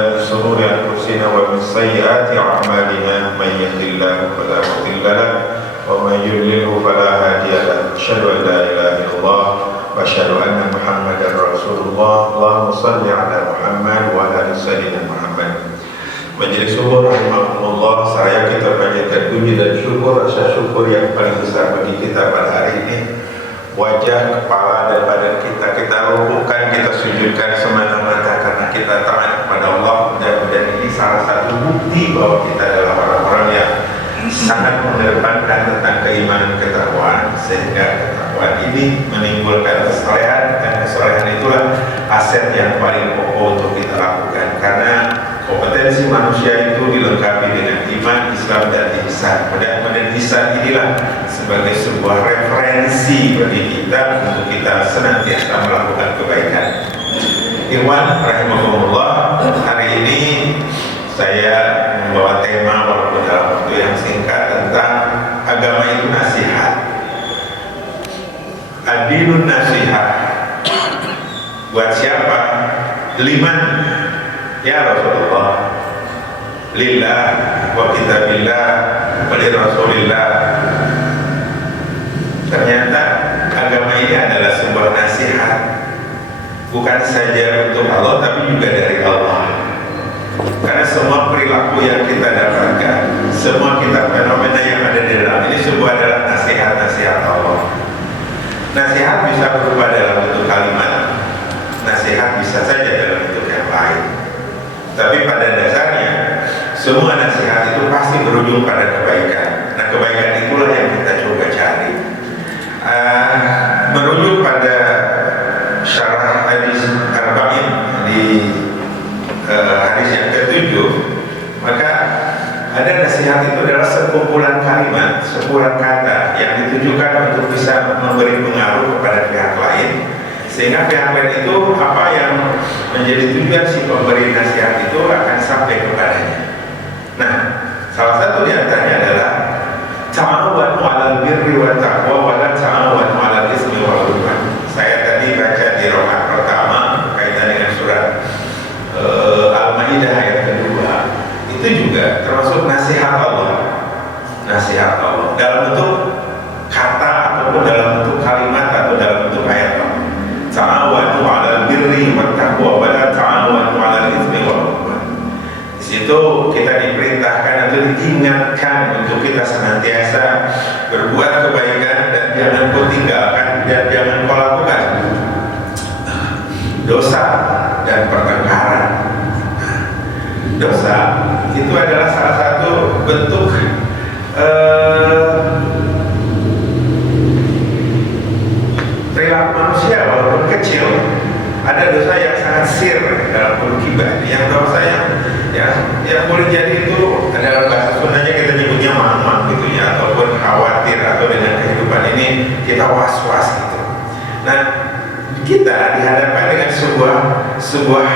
بالله من شرور أنفسنا ومن سيئات أعمالنا من يهد الله فلا مضل له ومن يضلل فلا هادي له أشهد أن لا إله إلا الله وأشهد أن محمدا رسول الله اللهم صل على محمد وعلى آل سيدنا محمد. Majelis syukur rahimahumullah, saya kita panjatkan puji dan syukur, rasa syukur yang paling besar bagi kita pada hari ini. Wajah, kepala dan badan kita rukuhkan, kita sujudkan semata-mata karena kita taat kepada Allah. Dan ini salah satu bukti bahwa kita adalah orang-orang yang sangat mengedepankan tentang keimanan ketakwaan, sehingga ketakwaan ini menimbulkan kesolehan, dan kesolehan itulah aset yang paling pokok untuk kita lakukan, karena kompetensi manusia itu dilengkapi dengan iman, Islam, dan ihsan. Mudah-mudahan ihsan inilah sebagai sebuah referensi bagi kita untuk kita senantiasa melakukan kebaikan. Ikhwan rahimahumullah, hari ini saya membawa tema walaupun dalam waktu yang singkat tentang agama itu nasihat. Adinun nasihat. Buat siapa? Liman? Ya Rasulullah, lillah wa kitabillah wa li Rasulillah. Ternyata agama ini adalah sebuah nasihat, bukan saja untuk Allah tapi juga dari Allah. Karena semua perilaku yang kita dapatkan, semua kita fenomena yang ada di dalam ini sebuah adalah nasihat-nasihat Allah. Nasihat bisa berupa dalam bentuk kalimat, nasihat bisa saja dalam bentuk yang lain. Tapi pada dasarnya semua nasihat itu pasti berujung pada kebaikan. Nah, kebaikan itulah yang kita coba cari. Merujuk pada syarah hadis Arba'in di hadis yang ke-7, maka ada nasihat itu adalah sekumpulan kalimat, sekumpulan kata yang ditujukan untuk bisa memberi pengaruh kepada pihak lain, sehingga pihak lain itu apa yang menjadi tujuan si pemberi nasihat itu akan sampai kepadanya. Nah, salah satu di antaranya adalah ta'awanu 'alal birri wa taqwa wa la ta'awanu 'alal ismi wal 'udwan. Saya tadi baca di rakaat pertama berkaitan dengan surat Al-Maidah ayat kedua. Itu juga termasuk nasihat Allah. Nasihat Allah dalam bentuk kata ataupun dalam bentuk kalimat atau dalam bentuk ayat Allah. Ta'awanu 'alal birri wat taqwa wa la ta'awanu 'alal itsmi wal 'udwan. Di situ kita diperintahkan atau diingatkan untuk kita senantiasa berbuat kebaikan dan jangan kau tinggalkan dan jangan kau lakukan dosa dan pertengkaran. Dosa itu adalah salah satu bentuk perilaku manusia walaupun kecil. Ada dosa yang sangat sir dalam perkibah, yang dosa yang boleh jadi itu adalah bahasa Sundanya kita nyebutnya mamang gitu ya, ataupun khawatir, atau dengan kehidupan ini kita was-was gitu. Nah, kita dihadapkan dengan sebuah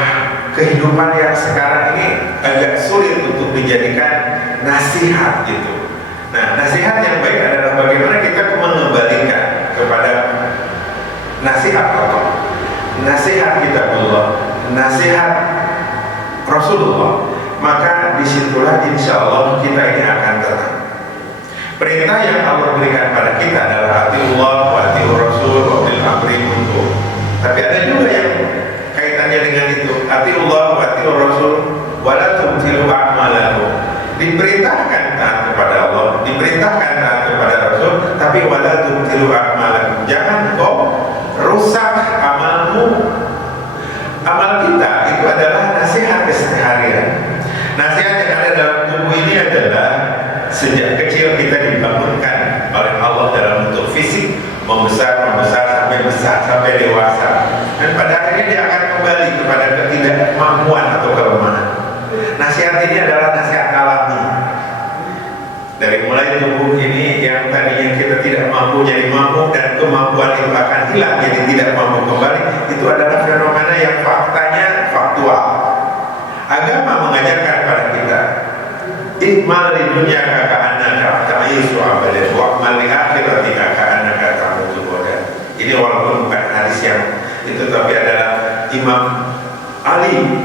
kehidupan yang sekarang ini agak sulit untuk dijadikan nasihat gitu. Nah, nasihat yang baik adalah bagaimana kita mengembalikan kepada nasihat Allah, nasihat kitabullah, nasihat Rasulullah. Maka disitulah insya Allah kita ini akan tenang. Perintah yang Allah berikan pada kita adalah atiullah wa atiur rasul wa bil amri minkum. Tapi ada juga yang kaitannya dengan itu, atiullah wa atiur rasul wa la tubtilu a'malakum. Diperintahkan taat kepada Allah, diperintahkan taat kepada Rasul, tapi wa la tubtilu a'malakum. Jangan kau rusak amalmu. Amal kita itu adalah nasihat keseharian. Nasihat yang ada dalam tubuh ini adalah sejak kecil kita dibangunkan oleh Allah dalam bentuk fisik, membesar sampai besar sampai dewasa, dan pada akhirnya dia akan kembali kepada ketidakmampuan atau kelemahan. Nasihat ini adalah nasihat alami. Dari mulai tubuh ini yang tadinya kita tidak mampu jadi mampu, dan kemampuan itu akan hilang jadi tidak mampu kembali. Itu adalah fenomena yang faktanya faktual. Agama mengajarkan pada kita, ikmal di dunia ka'annaka ta'isu abadan wa amal li akhiratika ka'annaka tamutu ghadan. Ini walaupun bukan hadis yang itu, tapi adalah Imam Ali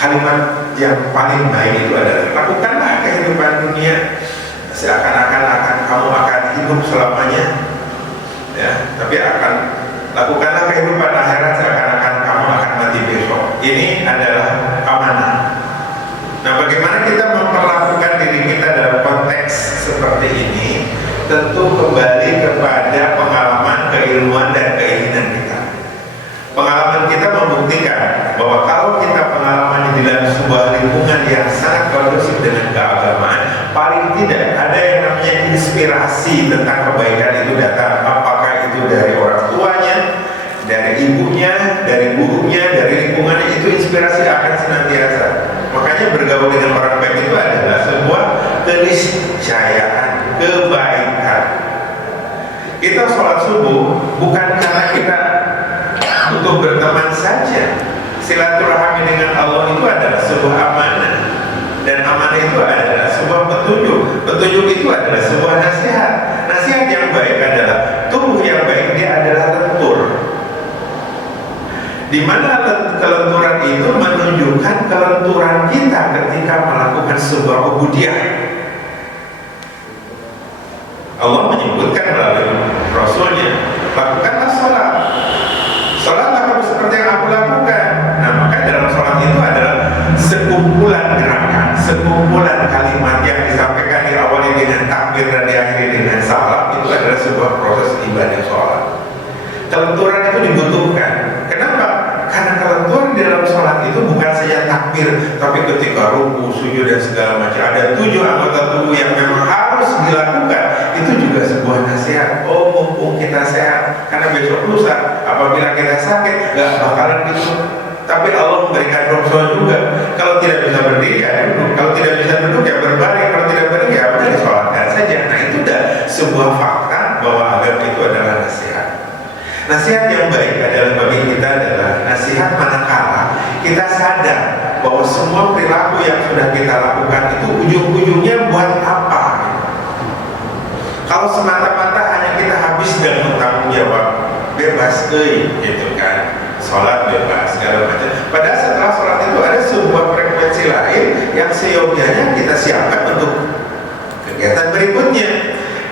kalimat yang paling baik itu adalah lakukanlah kehidupan dunia seakan-akan kamu akan hidup selamanya, ya, tapi lakukanlah kehidupan akhirat seakan-akan kamu akan mati besok. Ini adalah amanah. Nah, bagaimana kita memperlakukan diri kita dalam konteks seperti ini? Tentu kembali kepada pengalaman, keilmuan, dan keinginan kita. Pengalaman kita membuktikan bahwa kalau kita pengalaman di dalam sebuah lingkungan yang sangat kondusif dengan keagamaan, paling tidak ada yang namanya inspirasi tentang kebaikan itu datang. Apakah itu dari orang tuanya, dari ibunya, dari gurunya, dari lingkungannya, itu inspirasi akan senantiasa. Makanya bergaul dengan orang baik itu adalah sebuah keniscayaan, kebaikan. Kita sholat subuh bukan karena kita untuk berteman saja. Silaturahmi dengan Allah itu adalah sebuah amanah, dan amanah itu adalah sebuah petunjuk. Petunjuk itu adalah sebuah nasihat. Nasihat yang baik adalah tubuh yang baik, dia adalah lentur. Di mana kelenturan itu menunjukkan kelenturan kita ketika melakukan sebuah ubudiyah. Allah menyebutkan melalui Rasulnya, lakukanlah sholat. Sholatlah kamu seperti yang aku lakukan. Nah, maka dalam sholat itu adalah sekumpulan gerakan, sekumpulan kalimat yang disampaikan diawali dengan takbir dan diakhiri dengan salam. Itu adalah sebuah proses ibadah sholat. Kelenturan itu dibutuhkan. Kenapa? Karena kelenturan di dalam sholat itu bukan saja takbir, tapi ketika ruku, sujud, dan segala macam ada 7 anggota tubuh yang memang harus dilakukan. Itu juga sebuah nasihat. Oh, mumpung kita sehat, karena besok lusa apabila kita sakit gak bakalan gitu. Tapi Allah memberikan ruksa juga. Kalau tidak bisa berdiri ya duduk, kalau tidak bisa duduk ya berbaring, kalau tidak berbaring ya udah disolatkan saja. Nah, itu udah sebuah fakta bahwa agama itu adalah nasihat. Nasihat yang baik adalah bagi kita adalah nasihat manakala kita sadar bahwa semua perilaku yang sudah kita lakukan itu ujung-ujungnya buat apa? Kalau semata-mata hanya kita habis dan bertanggung jawab, bebas gitu kan, sholat bebas segala macam. Padahal setelah sholat itu ada sebuah frekuensi lain yang seyogianya kita siapkan untuk kegiatan berikutnya.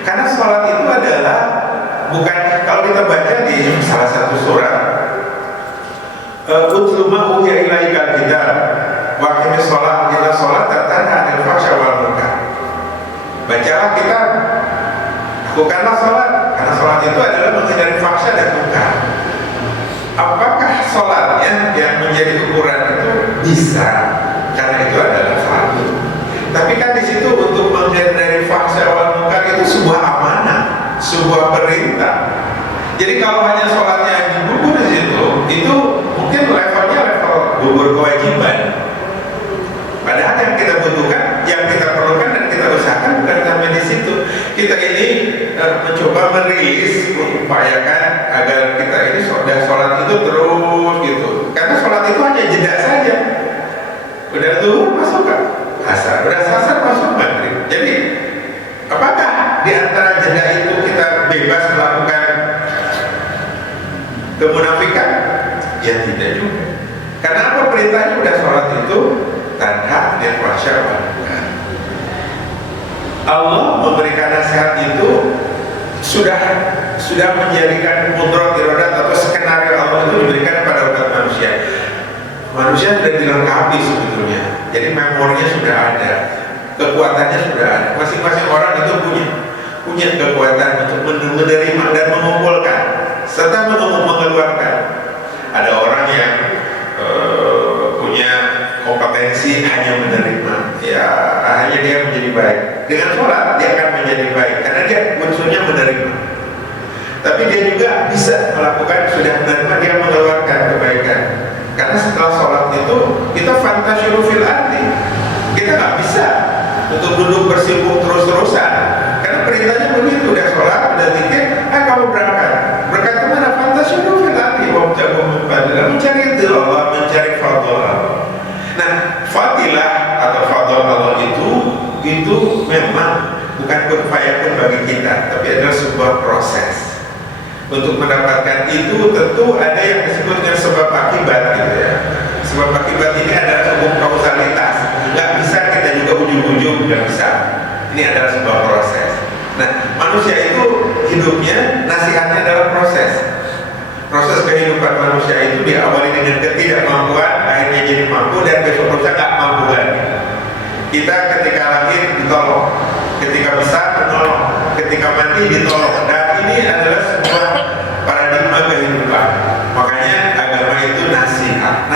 Karena sholat itu adalah bukan, kalau kita baca di salah satu surat, utlu ma uhiya ilaika kita wa aqimis sholat, kita sholat tanha 'anil fahsya wal munkar. Bacalah kita, lakukanlah sholat, karena sholat itu adalah menghindari fahsya dan munkar. Apakah sholatnya yang menjadi ukuran itu? Bisa, karena itu adalah fardu. Tapi kan di situ untuk menghindari fahsya wal munkar itu sebuah amanah, sebuah perintah. Jadi kalau hanya sholatnya gugur di situ, itu mungkin levelnya level gugur kewajiban. Padahal yang kita butuhkan, yang kita perlukan dan kita usahakan bukan sampai di situ. Kita ini mencoba merilis, mengupayakan agar kita ini sholat itu terus gitu. Karena sholat itu hanya jeda saja. Udah zuhur masuk ke asar, udah asar masuk maghrib. Jadi apakah di antara jeda itu kita bebas melakukan kemunafikan? Ya tidak juga. Karena apa perintahnya? Udah sholat itu tanha 'anil fahsya wal munkar. Allah memberikan nasihat itu sudah menjadikan kudrat iradat atau skenario Allah itu diberikan kepada umat manusia. Manusia sudah dilengkapi sebetulnya. Jadi memorinya sudah ada, kekuatannya sudah ada. Masing-masing orang itu punya kekuatan untuk menerima dan mengumpulkan serta mengeluarkan. Ada orang yang punya kompetensi hanya menerima, ya hanya dia menjadi baik. Dengan sholat dia akan menjadi baik karena dia unsurnya menerima. Tapi dia juga bisa melakukan, sudah menerima, dia mengeluarkan kebaikan. Karena setelah sholat itu kita fantasyiru fil ardi. Kita nggak bisa untuk duduk bersibuk terus-terusan. Karena perintahnya begitu, udah sholat, udah zikir, kamu berangkat. Berangkat kemana? Fantasyiru fil ardi. Wabtagu min fadlillah, mencari ridha Allah, mencari fadl Allah. Nah, fadilah atau fadl Allah itu memang bukan kun fayakun bagi kita, tapi adalah sebuah proses. Untuk mendapatkan itu tentu ada yang disebut dengan sebab akibat gitu ya. Sebab akibat ini adalah sebuah Kita ketika lahir ditolong, ketika besar menolong, ketika mati ditolong. Dan ini adalah sebuah paradigma kehidupan. Makanya agama itu nasihat.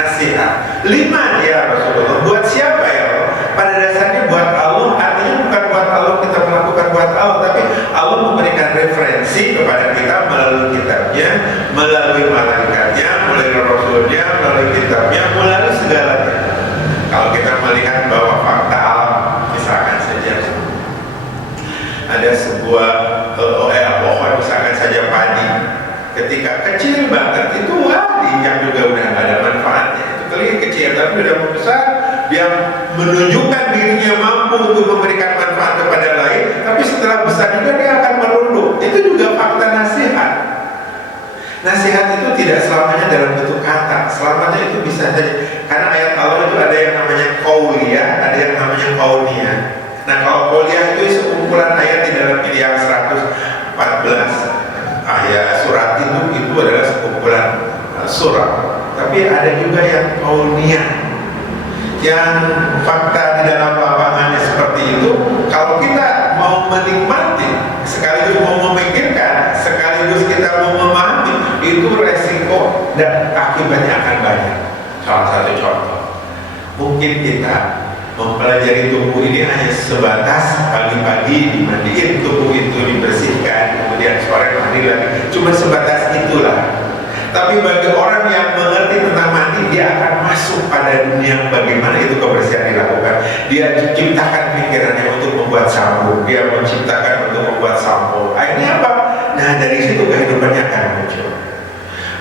5 ya Rasulullah. Buat siapa ya Allah? Pada dasarnya buat Allah, artinya bukan buat Allah kita melakukan buat Allah, tapi Allah memberikan referensi kepada kita melalui kitabnya, melalui malaikatnya, melalui rasulnya, melalui kitabnya, melalui segalanya. Kalau kita melihat bahwa fakta alam, misalkan saja ada sebuah pohon, misalkan saja padi, ketika kecil banget itu diinjak juga udah nggak ada manfaatnya. Itu kali kecil, tapi udah membesar, dia menunjukkan dirinya mampu untuk memberikan manfaat kepada lain, tapi setelah besar juga dia akan merunduk. Itu juga fakta nasihat. Nasihat itu tidak selamanya dalam bentuk kata, selamanya itu bisa saja. Karena ayat Allah itu ada yang namanya qauliyah, ada yang namanya qauniyah. Nah, kalau qauliyah itu sekumpulan ayat di dalam Al-Qur'an 114 ayat surat itu adalah sekumpulan surat. Tapi ada juga yang qauniyah, yang fakta di dalam lapangannya seperti itu. Kalau kita mau menikmati, sekaligus mau memikirkan, sekaligus kita mau memahami, itu resiko dan akibatnya akan banyak. Salah satu contoh, mungkin kita mempelajari tubuh ini hanya sebatas pagi-pagi dimandiin, tubuh itu dibersihkan, kemudian sore mandi lagi, cuma sebatas itulah. Tapi bagi orang yang mengerti tentang mandi, dia akan masuk pada dunia bagaimana itu kebersihan dilakukan. Dia menciptakan pikirannya untuk membuat sabun, dia menciptakan untuk membuat sampo. Akhirnya apa? Nah, dari situ kehidupannya akan muncul.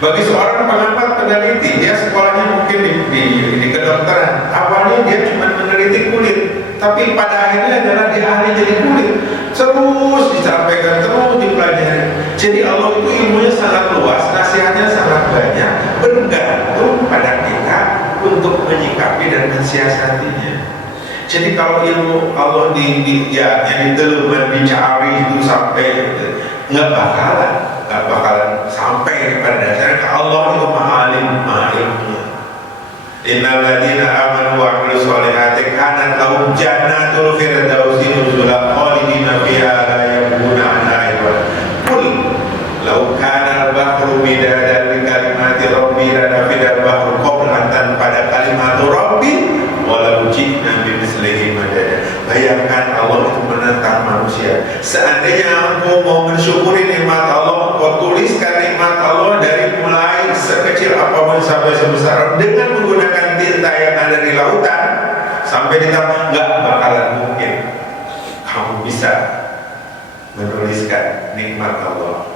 Bagi seorang pengamat peneliti, dia sekolahnya mungkin di kedokteran. Awalnya dia cuma meneliti kulit, tapi pada akhirnya adalah dia ahli jadi kulit. Terus disampaikan, terus dipelajari. Jadi Allah itu ilmunya sangat luas, nasihatnya sangat banyak, bergantung pada kita untuk menyikapi dan mensiasatinya. Jadi kalau ilmu Allah yang diteleman, dicari itu sampai nggak bakalan sampai kepada dasarnya. Allah itu ma'alim, ma'ilmunya. Innal ladzina amanu wa 'amilus sholihati kanat lahum jannatul firdausi nuzula khalidina fiha la yabghuna anha hiwala. Qul law kana al-bahru midadan li kalimati rabbi lanafida al-bahru qabla an tanfada kalimatu rabbi walau ji'na bimithlihi madada. Bayangkan Allah itu menentang manusia. Seandainya engkau mau mensyukuri nikmat Allah, engkau tuliskan nikmat Allah dari mulai sekecil apapun sampai sebesar, dengan menggunakan tinta yang ada di lautan sampai di tanah, nggak bakalan mungkin kamu bisa menuliskan nikmat Allah.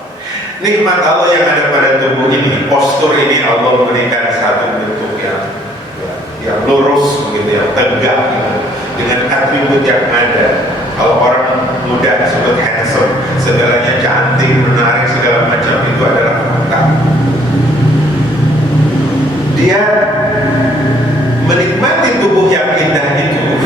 Nikmat Allah yang ada pada tubuh ini, postur ini, Allah memberikan satu bentuk yang lurus begitu, yang tegak gitu, dengan atribut yang ada. Kalau orang muda disebut handsome, segalanya cantik, menarik, segala macam, itu adalah fakta. Dia menikmati tubuh yang indah itu,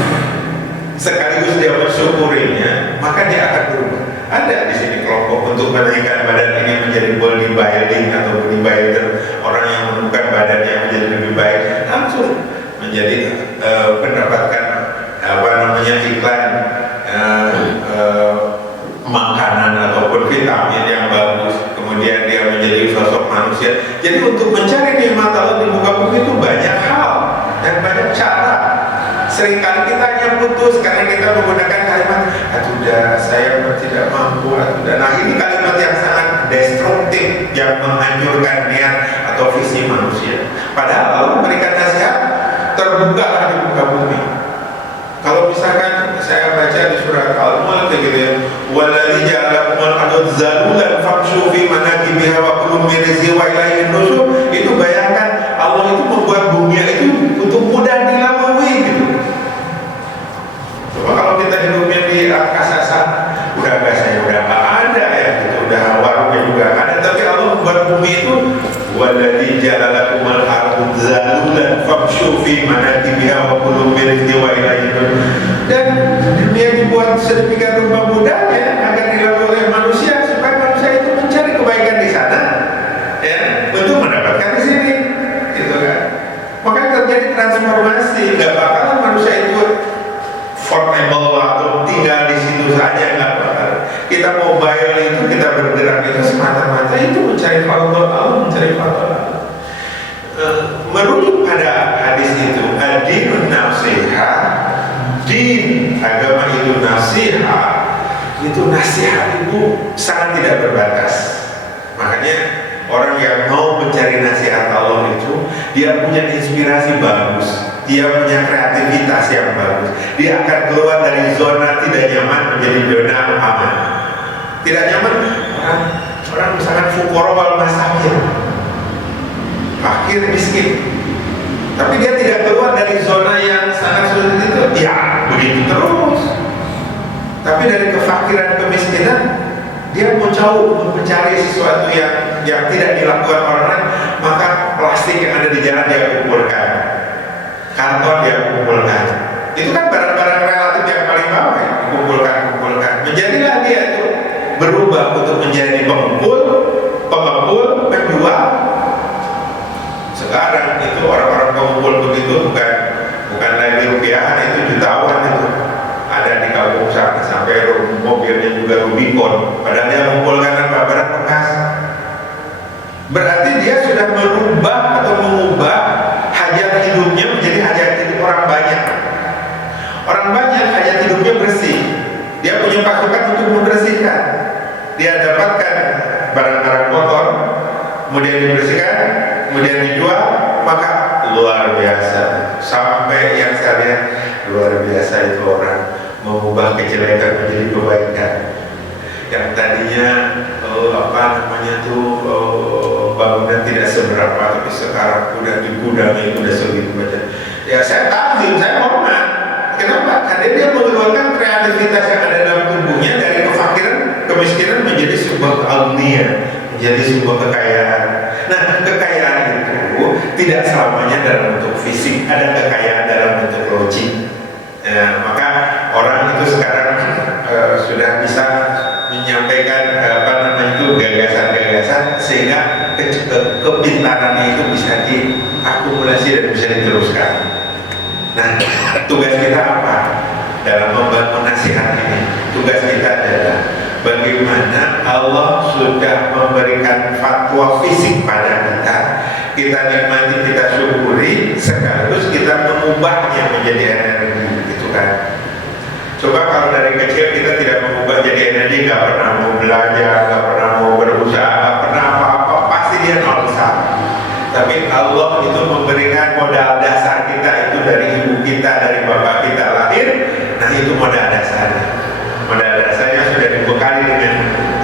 sekaligus dia mensyukurinya, maka dia akan berubah. Ada di sini kelompok untuk menaikkan badan ini menjadi bodybuilding atau bodybuilder, orang yang menemukan badannya menjadi lebih baik, langsung menjadi mendapatkan iklan makanan ataupun vitamin yang bagus, kemudian dia menjadi sosok manusia. Jadi untuk mencari nikmat Allah di muka bumi itu banyak hal dan banyak cara. Seringkali kita hanya putus karena kita menggunakan kalimat "Atudah, saya tidak mampu, atudah." Nah, ini kalimat yang sangat destruktif, yang menghancurkan niat atau visi manusia. Padahal Allah memberikan nasihat, terbukalah di muka bumi. Kalau misalkan saya baca di surat Al-Mulk gitu ya, "Waladzi ja'alakumul arda zalulan famshu fi manakibiha wa kulu min rizqihi wa ilaihin nusyur." Itu bayangkan Allah itu membuat bumi itu untuk mudah dilalui gitu. Coba kalau kita hidupnya di angkasa sana, udah biasanya udah nggak ada ya gitu, udah warungnya juga nggak ada. Tapi Allah membuat bumi itu, "Waladzi ja'alakumul arda zalulan famshu fi manakibiha wa kulu min rizqihi wa ilaihin nusyur." Dan dunia dibuat sedemikian rupa mudahnya agar dilalui oleh manusia supaya manusia itu mencari kebaikan di sana, ya. nasihat itu sangat tidak berbatas. Makanya orang yang mau mencari nasihat Allah itu, dia punya inspirasi bagus, dia punya kreativitas yang bagus, dia akan keluar dari zona tidak nyaman menjadi zona aman. Tidak nyaman, orang misalkan fukoro wal masakin, fakir miskin, tapi dia tidak keluar dari zona yang sangat sulit itu, ya begitu terus. Tapi dari kefakiran, kemiskinan, dia mau jauh mencari sesuatu yang tidak dilakukan orang lain, maka plastik yang ada di jalan dia kumpulkan, karton dia kumpulkan. Itu kan barang-barang relatif yang paling bawah ya, kumpulkan. Menjadilah dia itu berubah untuk menjadi pengepul, penjual. Sekarang itu orang-orang pengumpul begitu bukan lagi rupiahan, itu jutaan itu. Ada di kampung sana sampai mobilnya juga Rubicon, padahal dia mengumpulkan barang bekas. Berarti dia sudah merubah atau mengubah hajat hidupnya menjadi hajat hidup orang banyak. Orang banyak hajat hidupnya bersih, dia punya pasukan untuk membersihkan. Dia dapatkan barang-barang kotor, kemudian dibersihkan, kemudian dijual, maka luar biasa. Sampai yang saya lihat luar biasa itu orang mengubah kejelekan menjadi kebaikan. Yang tadinya bangunan tidak seberapa, tapi sekarang udah di gudangnya udah segitu banyak. Ya saya takzim, saya hormat. Kenapa? Karena dia mengeluarkan kreativitas yang ada dalam tubuhnya dari kefakiran, kemiskinan menjadi sebuah alnia, menjadi sebuah kekayaan. Nah, kekayaan itu tidak selamanya dalam bentuk fisik, ada kekayaan dalam bentuk logik. Maka orang itu sekarang sudah bisa menyampaikan gagasan-gagasan sehingga kepintarannya itu bisa diakumulasi dan bisa diteruskan. Nah, tugas kita apa dalam membangun nasihat ini? Tugas kita adalah bagaimana Allah sudah memberikan fatwa fisik pada kita nikmati, kita syukuri, sekaligus kita mengubahnya menjadi energi, gitu kan. Coba kalau dari kecil kita tidak mengubah jadi energi, gak pernah mau belajar, gak pernah mau berusaha, gak pernah apa-apa, pasti dia nol besar. Tapi Allah itu memberikan modal dasar kita itu dari ibu kita, dari bapak kita lahir. Nah, itu modal dasarnya. Modal dasarnya sudah dibekali dengan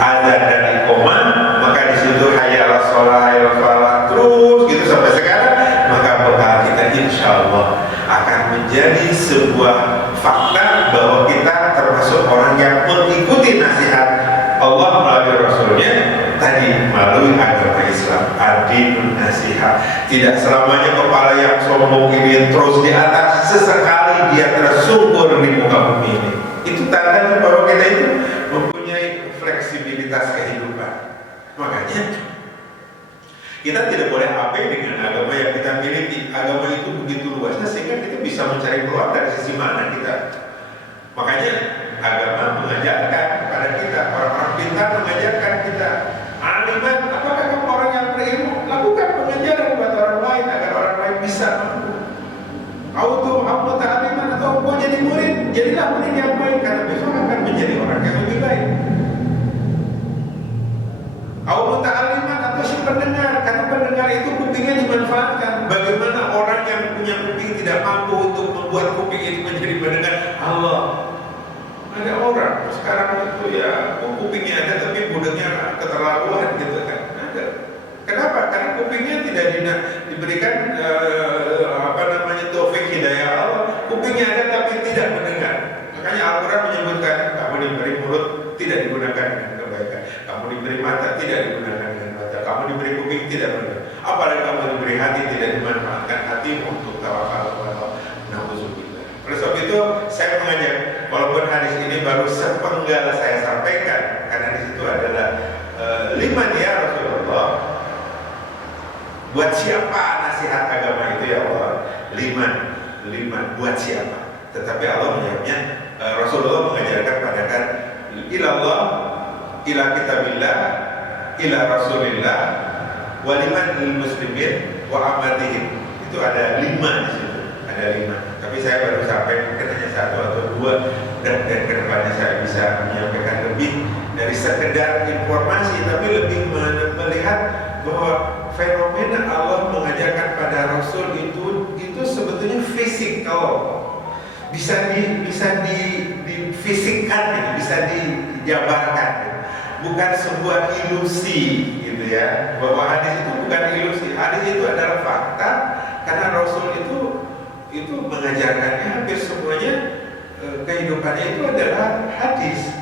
azan dan iqamah, maka di situ hayya 'alas shalah, hayya 'alal falah, terus gitu sampai sekarang. Maka bekal kita insya Allah akan menjadi sebuah fakta bahwa kita termasuk orang yang mengikuti nasihat Allah melalui Rasulnya tadi, melalui agama Islam. Adinun nasihat, tidak selamanya kepala yang sombong ini terus di atas, sesekali dia tersungkur di muka bumi ini. Itu tanda bahwa kita itu mempunyai fleksibilitas kehidupan. Makanya kita tidak boleh abai dengan agama yang kita miliki. Agama itu begitu luasnya sehingga kita bisa mencari peluang dari sisi mana kita. Makanya agama mengajarkan kepada kita, orang-orang pintar mengajarkan kita, aliman, apakah kamu orang yang berilmu? Lakukan pengajaran buat orang lain agar orang lain bisa mampu. Auto ta'aliman, atau mau jadi murid, jadilah murid yang baik karena besok akan menjadi orang yang lebih baik. Auto ta'aliman, atau si pendengar, karena pendengar itu kupingnya dimanfaatkan. Bagaimana orang yang punya kuping tidak mampu untuk membuat kuping ini menjadi mendengar Allah? Ada orang sekarang itu ya kupingnya ada tapi budaknya keterlaluan gitu kan. Ada. Kenapa? Karena kupingnya tidak diberikan taufik hidayah Allah. Kupingnya ada tapi tidak mendengar. Makanya Al-Quran menyebutkan kamu diberi mulut tidak digunakan dengan kebaikan, kamu diberi mata tidak digunakan dengan mata, kamu diberi kuping tidak mendengar, apalagi kamu diberi hati tidak dimanfaatkan hatimu untuk tawakal kepada Allah. Nauzubillah. Oleh sebab itu saya mengajak, walaupun hadis ini baru sepenggal saya sampaikan, karena di situ adalah liman ya Rasulullah, buat siapa nasihat agama itu ya Allah? Liman buat siapa? Tetapi Allah menjawabnya, Rasulullah mengajarkan padakan ilallah, ila kitabillah, ila rasulillah, waliman lil muslimin wa amatihim. Itu ada 5 di situ, ada 5. Tapi saya baru sampai mungkin hanya 1 atau 2, dan kedepannya saya bisa menyampaikan lebih. sekedar informasi, tapi lebih melihat bahwa fenomena Allah mengajarkan pada Rasul itu sebetulnya fisikal, bisa difisikkan, gitu, bisa dijabarkan, gitu. Bukan sebuah ilusi, gitu ya. Bahwa hadis itu bukan ilusi, hadis itu adalah fakta, karena Rasul itu mengajarkannya hampir semuanya, kehidupannya itu adalah hadis.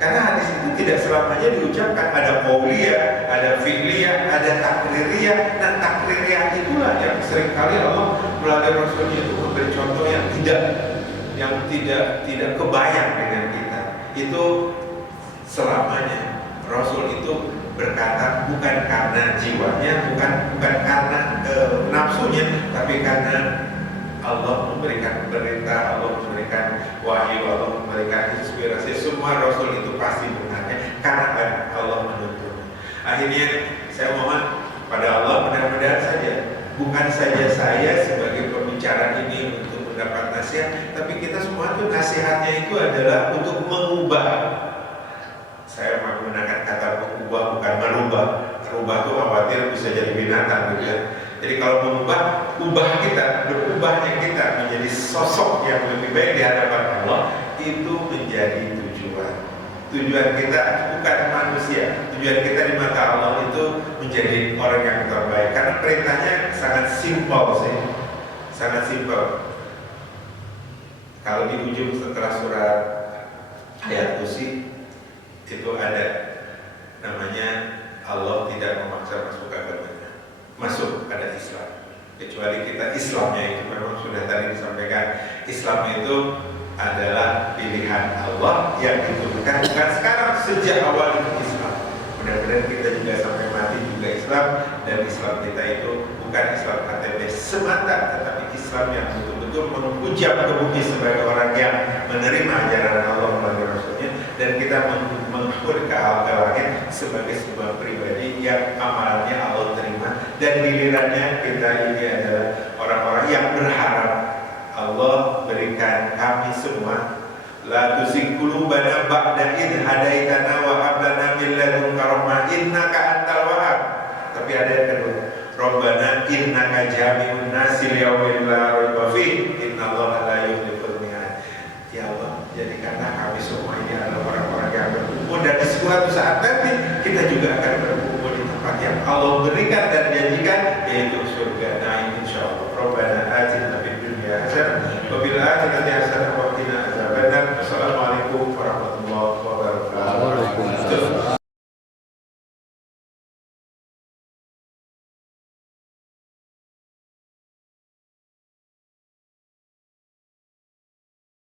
Karena hadis itu tidak selamanya diucapkan, ada qauliyah, ada fi'liyah, ada takririah. Nah, takririah itulah yang seringkali Allah melalui Rasulnya itu memberi contoh yang tidak kebayang dengan kita. Itu selamanya Rasul itu berkata bukan karena jiwanya, bukan karena nafsunya, tapi karena Allah memberikan perintah, Allah memberikan wahyu, Allah memberikan inspirasi. Semua Rasul itu pasti benarnya karena Allah menuntut. Akhirnya saya mohon pada Allah, mudah-mudahan saja bukan saja saya sebagai pembicara ini untuk mendapat nasihat, tapi kita semua itu nasihatnya itu adalah untuk mengubah. Saya menggunakan kata mengubah, bukan merubah. Merubah itu khawatir bisa jadi binatang, gitu ya. Jadi kalau mengubah, berubahnya kita menjadi sosok yang lebih baik di hadapan Allah, itu menjadi tujuan. Tujuan kita bukan manusia, tujuan kita di mata Allah itu menjadi orang yang terbaik. Karena perintahnya sangat simpel sih, sangat simpel. Kalau di ujung setelah surat ayat kursi itu ada namanya Allah tidak memaksa masuk agama. Masuk pada Islam, kecuali kita Islamnya itu memang sudah tadi disampaikan, Islam itu adalah pilihan Allah yang ditentukan, bukan sekarang, sejak awal itu Islam. Mudah-mudahan kita juga sampai mati juga Islam, dan Islam kita itu bukan Islam KTP semata, tetapi Islam yang betul-betul mengucap ke bumi sebagai orang yang menerima ajaran Allah melalui Rasulnya, dan kita mengukur ke langit sebagai sebuah pribadi yang amalannya Allah terima, dan gilirannya kita ini adalah orang-orang yang berharap Allah berikan kami semua la tuzigh qulubana ba'da idh hadaitana wa hab lana min ladunka rahmah innaka antal wahhab. Tapi ada yang kedua, Rabbana innaka jami'un nasi liyaumin la raiba fihi